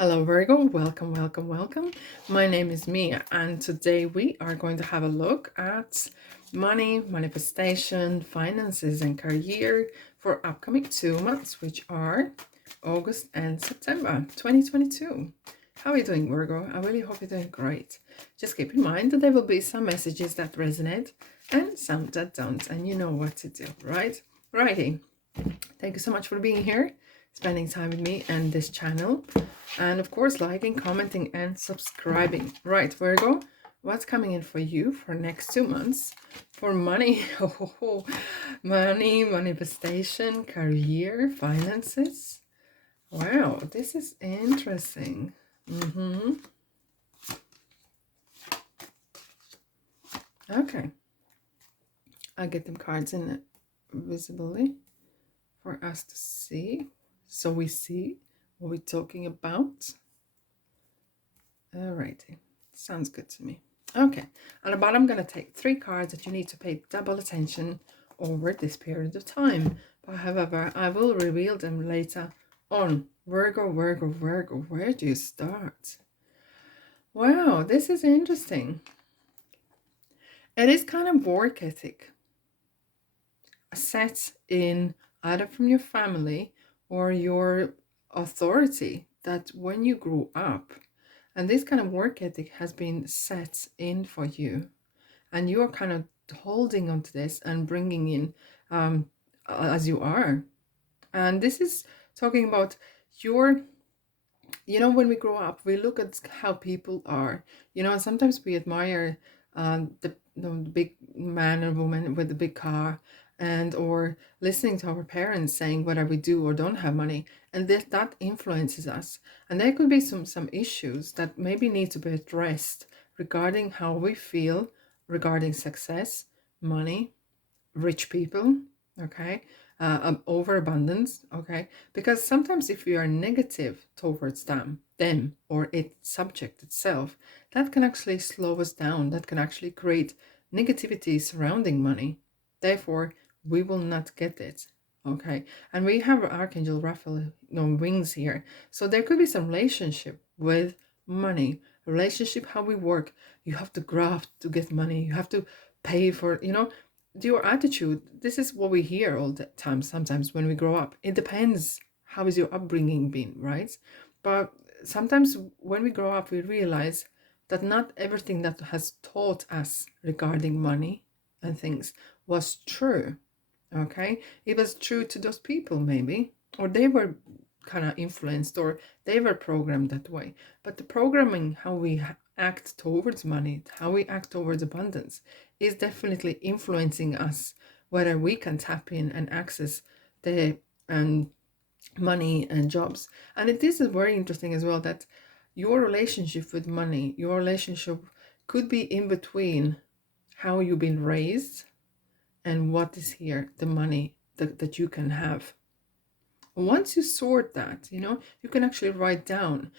Hello, Virgo. Welcome, welcome, welcome. My name is Mia, and today we are going to have a look at money, manifestation, finances, and career for upcoming 2 months, which are August and September 2022. How are you doing, Virgo? I really hope you're doing great. Just keep in mind that there will be some messages that resonate and some that don't, and you know what to do, right? Righty. Thank you so much for being here, spending time with me and this channel. And of course, liking, commenting, and subscribing. Right, Virgo, what's coming in for you for next 2 months? For money, money, manifestation, career, finances. Wow, this is interesting. Okay. I'll get them cards in visibly for us to see. So we see what we're talking about. Alrighty, sounds good to me. Okay, at the bottom I'm going to take 3 cards that you need to pay double attention over this period of time. But however, I will reveal them later on. Virgo, Virgo, Virgo, where do you start? Wow, this is interesting. It is kind of work ethic. Set in either from your family or your authority that when you grew up, and this kind of work ethic has been set in for you, and you're kind of holding on to this and bringing in as you are. And this is talking about your, when we grow up, we look at how people are, and sometimes we admire the big man or woman with the big car, and or listening to our parents saying whether we do or don't have money, and that influences us. And there could be some issues that maybe need to be addressed regarding how we feel regarding success, money, rich people, okay, overabundance, okay, because sometimes if we are negative towards them or its subject itself, that can actually slow us down, that can actually create negativity surrounding money. Therefore, we will not get it, okay. And we have Archangel Raphael, wings here, so there could be some relationship with money, relationship, how we work. You have to graft to get money, you have to pay for, your attitude. This is what we hear all the time sometimes when we grow up. It depends how is your upbringing been, right? But sometimes when we grow up, we realize that not everything that has taught us regarding money and things was true. Okay, it was true to those people maybe, or they were kind of influenced, or they were programmed that way. But the programming, how we act towards money, how we act towards abundance, is definitely influencing us, whether we can tap in and access the money and jobs. And it is very interesting as well that your relationship with money, your relationship could be in between how you've been raised and what is here, the money that you can have. Once you sort that, you can actually write down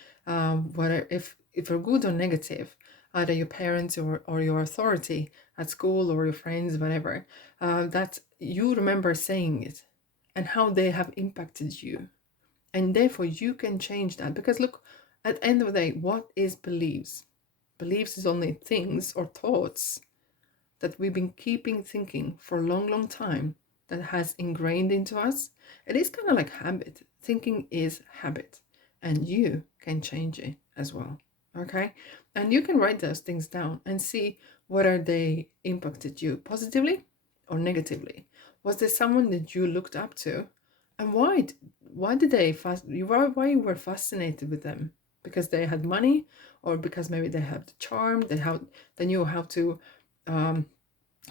whether if you're good or negative, either your parents or your authority at school or your friends, whatever, that you remember saying it and how they have impacted you. And therefore you can change that, because look, at the end of the day, what is beliefs? Beliefs is only things or thoughts that we've been keeping thinking for a long, long time, that has ingrained into us. It is kind of like habit. Thinking is habit, and you can change it as well. Okay, and you can write those things down and see whether they impacted you positively or negatively. Was there someone that you looked up to, and why did why you were fascinated with them? Because they had money, or because maybe they had the charm, they knew how to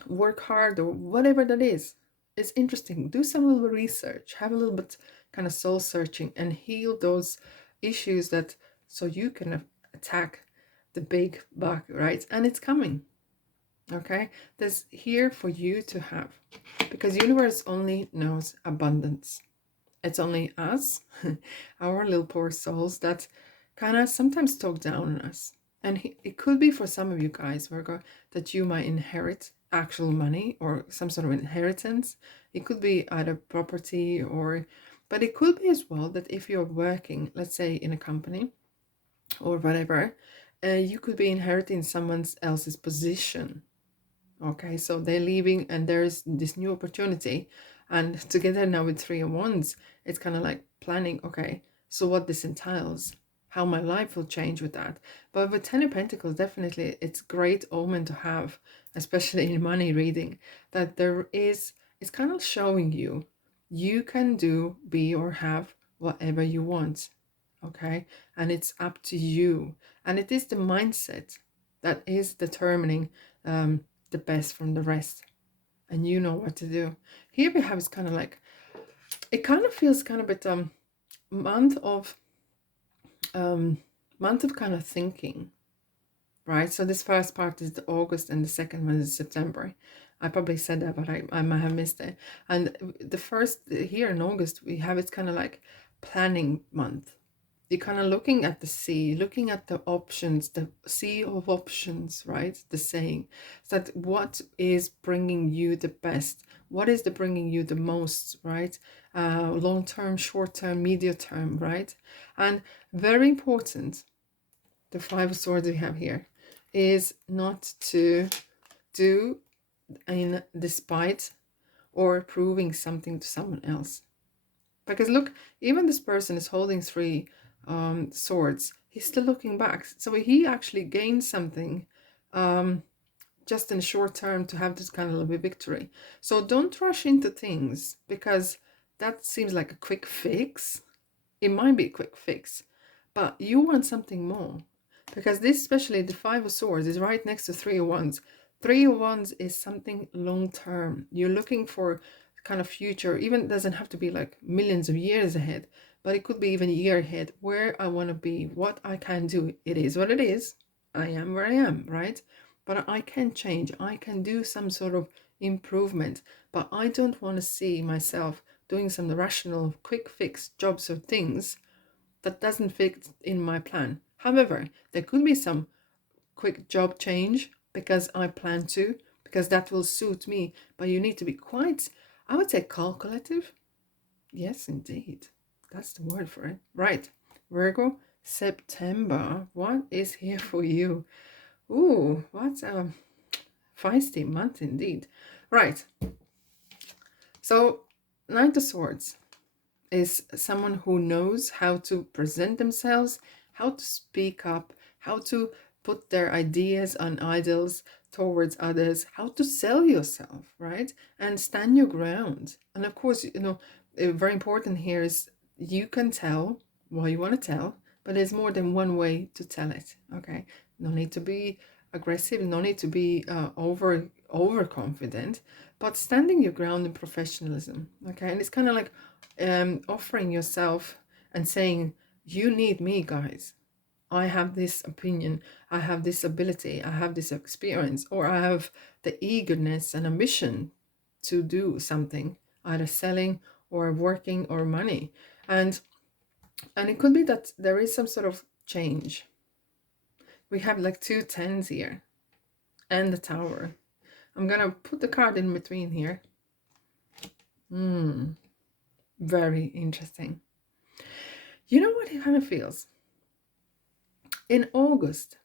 work hard, or whatever that is. It's interesting. Do some little research, have a little bit kind of soul searching, and heal those issues, that so you can attack the big buck, right? And it's coming. Okay, that's here for you to have, because universe only knows abundance. It's only us, our little poor souls, that kind of sometimes talk down on us. And it could be for some of you guys, Virgo, that you might inherit actual money or some sort of inheritance. It could be either property, but it could be as well that if you're working, let's say in a company, or whatever, you could be inheriting someone else's position. Okay, so they're leaving and there's this new opportunity. And together now with Three of Wands, it's kind of like planning, okay, so what this entails, how my life will change with that. But with Ten of Pentacles, definitely it's great omen to have, especially in money reading, that it's kind of showing you, you can do, be, or have whatever you want. Okay, and it's up to you. And it is the mindset that is determining the best from the rest, and you know what to do. Here we have, it's kind of like, it kind of feels kind of bit month of month of kind of thinking, right? So this first part is the August and the second one is September. I probably said that, but I might have missed it. And the first here in August we have, it's kind of like planning month. You're kind of looking at the sea, looking at the options, the sea of options, right? The saying. So that what is bringing you the best? What is the bringing you the most, right? Long term, short term, medium term, right? And very important, the Five of Swords we have here is not to do in despite or proving something to someone else. Because look, even this person is holding three swords. He's still looking back. So he actually gained something just in short term to have this kind of a victory. So don't rush into things, because that seems like a quick fix. It might be a quick fix, but you want something more. Because this, especially the Five of Swords, is right next to Three of Wands. Three of Wands is something long term. You're looking for kind of future. Even doesn't have to be like millions of years ahead, but it could be even a year ahead, where I want to be, what I can do. It is what it is. I am where I am, right? But I can change. I can do some sort of improvement. But I don't want to see myself doing some rational, quick fix jobs or things that doesn't fit in my plan. However, there could be some quick job change because I plan to, because that will suit me. But you need to be quite, I would say, calculative. Yes, indeed. That's the word for it. Right. Virgo, September. What is here for you? Ooh, what's a feisty month indeed. Right. So, Knight of Swords is someone who knows how to present themselves, how to speak up, how to put their ideas and idols towards others, how to sell yourself, right? And stand your ground. And of course, very important here is you can tell what you want to tell, but there's more than one way to tell it, okay? No need to be aggressive, no need to be overconfident, but standing your ground in professionalism, okay? And it's kind of like offering yourself and saying, you need me, guys. I have this opinion, I have this ability, I have this experience, or I have the eagerness and ambition to do something, either selling or working or money. And it could be that there is some sort of change. We have like two tens here and the Tower. I'm gonna put the card in between here. Very interesting. You know what it kind of feels? In August,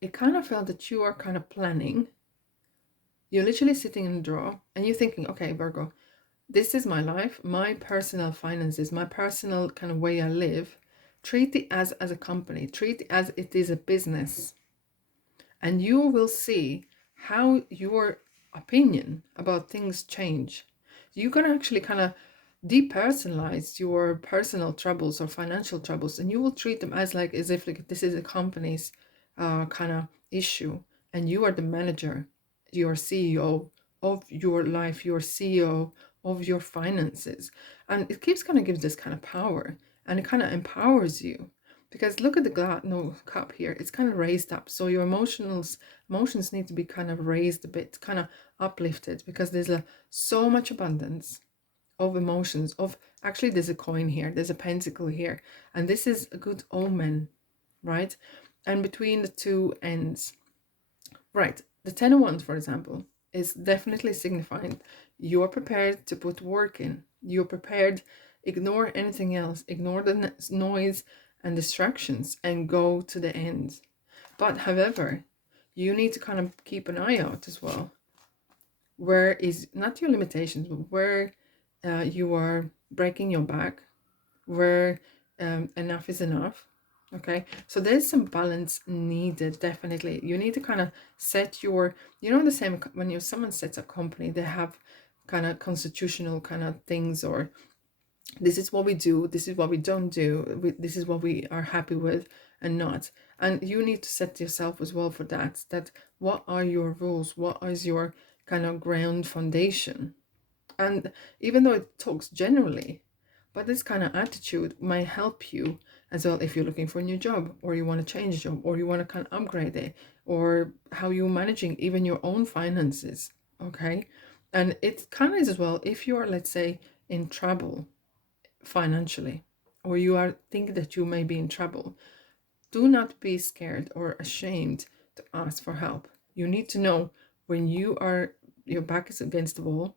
it kind of felt that you are kind of planning. You're literally sitting in a drawer and you're thinking, okay, Virgo, this is my life, my personal finances, my personal kind of way I live. Treat it as a company. Treat it as it is a business. And you will see how your opinion about things change. You can actually kind of depersonalize your personal troubles or financial troubles, and you will treat them as if like this is a company's kind of issue, and you are the manager, your CEO of your life, your CEO of your finances. And it keeps kind of gives this kind of power, and it kind of empowers you. Because look at the cup here, it's kind of raised up. So your emotions need to be kind of raised a bit, kind of uplifted, because there's so much abundance of emotions. Of actually, there's a coin here, there's a pentacle here, and this is a good omen, right? And between the two ends, right, the Ten of Wands, for example, is definitely signifying you're prepared to put work in. You're prepared. Ignore anything else. Ignore the noise. and distractions and go to the end. But however, you need to kind of keep an eye out as well. Where is not your limitations, but where you are breaking your back, where enough is enough. Okay, so there's some balance needed. Definitely, you need to kind of set your, the same when you someone sets a company, they have kind of constitutional kind of things, or this is what we do, this is what we don't do, this is what we are happy with and not. And you need to set yourself as well for that what are your rules, what is your kind of ground foundation. And even though it talks generally, but this kind of attitude might help you as well if you're looking for a new job, or you want to change a job, or you want to kind of upgrade it, or how you're managing even your own finances. Okay, and it kind of is as well if you're, let's say, in trouble financially, or you are think that you may be in trouble, do not be scared or ashamed to ask for help. You need to know when your back is against the wall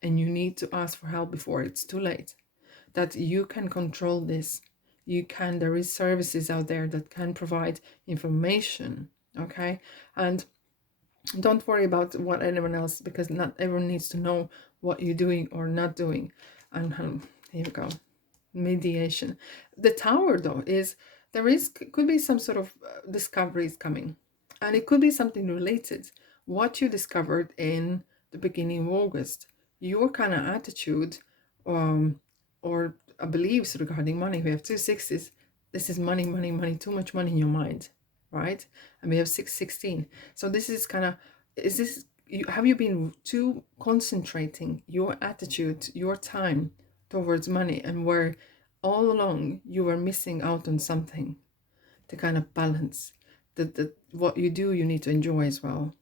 and you need to ask for help before it's too late, that you can control this. There is services out there that can provide information. Okay, and don't worry about what anyone else, because not everyone needs to know what you're doing or not doing. And here we go. Mediation. The tower, though, is there is could be some sort of discoveries coming, and it could be something related. What you discovered in the beginning of August, your kind of attitude, um, or beliefs regarding money. We have two sixes. This is money, money, money. Too much money in your mind, right? And we have 616. So this is kind of, is this have you been too concentrating your attitude, your time towards money, and where all along you were missing out on something to kind of balance the what you do, you need to enjoy as well.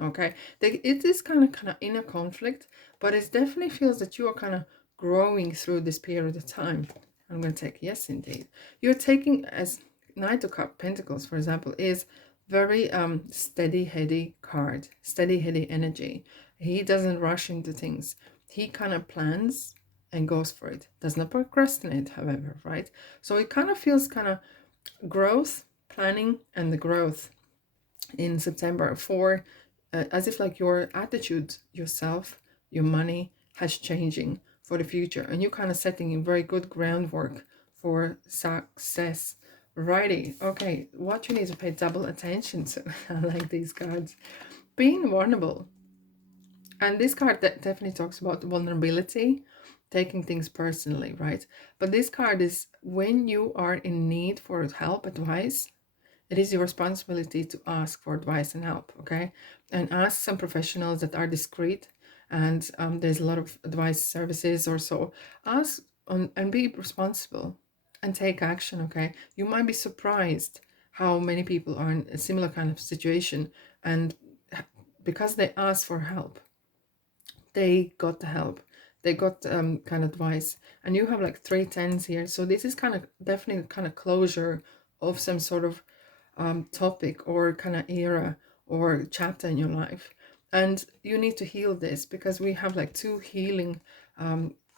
Okay, it is kind of in a conflict, but it definitely feels that you are kind of growing through this period of time. I'm going to take yes, indeed. You're taking as Knight of Pentacles, for example, is very steady heady card, steady heady energy. He doesn't rush into things. He kind of plans and goes for it. Does not procrastinate, however, right? So it kind of feels kind of growth, planning, and the growth in September for as if like your attitude, yourself, your money has changing for the future, and you're kind of setting in very good groundwork for success. Righty, okay, what you need to pay double attention to. I like these cards. Being vulnerable. And this card definitely talks about vulnerability, taking things personally, right? But this card is when you are in need for help, advice, it is your responsibility to ask for advice and help, okay? And ask some professionals that are discreet. And there's a lot of advice services or so. Ask and be responsible and take action, okay? You might be surprised how many people are in a similar kind of situation. And because they ask for help, they got the help. They got kind of advice. And you have like 3 10s here. So this is kind of definitely kind of closure of some sort of topic or kind of era or chapter in your life. And you need to heal this because we have like two healing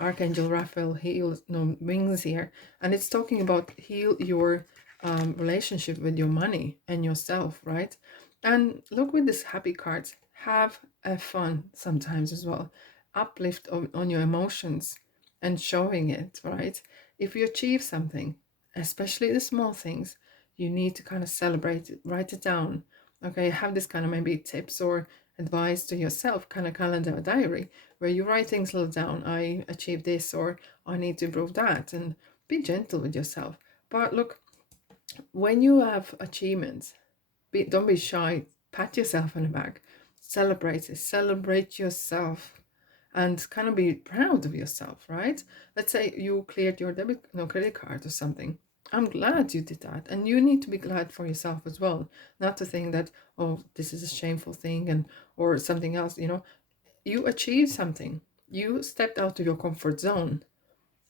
Archangel Raphael heals wings here. And it's talking about heal your relationship with your money and yourself, right? And look with this happy cards, have a fun sometimes as well. Uplift on your emotions and showing it, right? If you achieve something, especially the small things, you need to kind of celebrate it, write it down. Okay, have this kind of maybe tips or advice to yourself, kind of calendar or diary, where you write things a little down. I achieved this, or I need to improve that, and be gentle with yourself. But look, when you have achievements, don't be shy. Pat yourself on the back. Celebrate it. Celebrate yourself and kind of be proud of yourself, right? Let's say you cleared your credit card or something. I'm glad you did that. And you need to be glad for yourself as well. Not to think that, oh, this is a shameful thing and or something else, You achieved something. You stepped out of your comfort zone.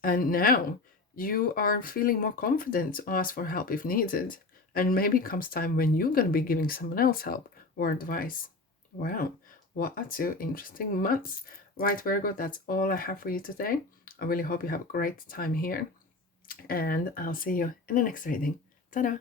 And now you are feeling more confident to ask for help if needed. And maybe comes time when you're going to be giving someone else help or advice. Wow, what are 2 interesting months. Right, Virgo, that's all I have for you today. I really hope you have a great time here. And I'll see you in the next reading. Ta-da!